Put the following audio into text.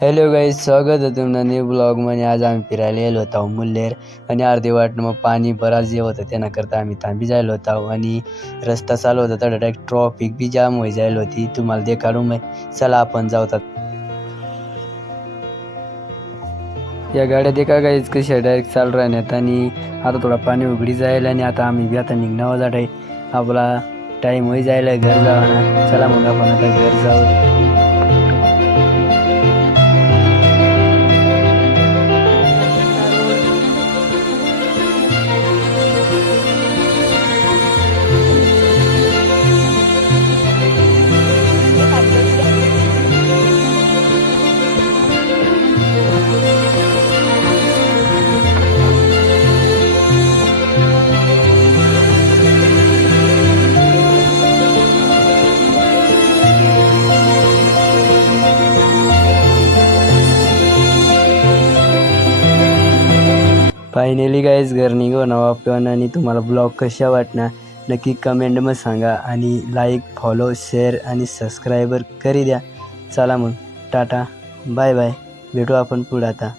Hello guys स्वागत आहे तुमना न्यू ब्लॉगमध्ये आज आम्ही फिरायला गेलो होतो मुल्लेर आणि अर्धी वाट मग पाणी बराच जे होतं त्यानाकरता आम्ही थांबी जायला होतो आणि रस्ता चालू होता तर डायरेक्ट ट्रॉफिक बी जाम होई जायला होती. तुम्हाला ते काढून मग चला आपण जाऊतात या गाड्या देखा गाईज कशा डायरेक्ट चालू राहण्यात आणि आता थोडा पाणी उघडी जायला आणि आता आम्ही बी आता निघणार जात आहे आपला टाईम होई जायला घर जावाना चला मग आपण आता घर जाऊ. फायनली गाईज घर निघो नवा पण आणि तुम्हाला ब्लॉग कशा वाटणार? नक्की कमेंटमध्ये सांगा आणि लाईक फॉलो शेअर आणि सबस्क्रायबर करी द्या चला मग टाटा बाय बाय भेटू आपण पुढं आता.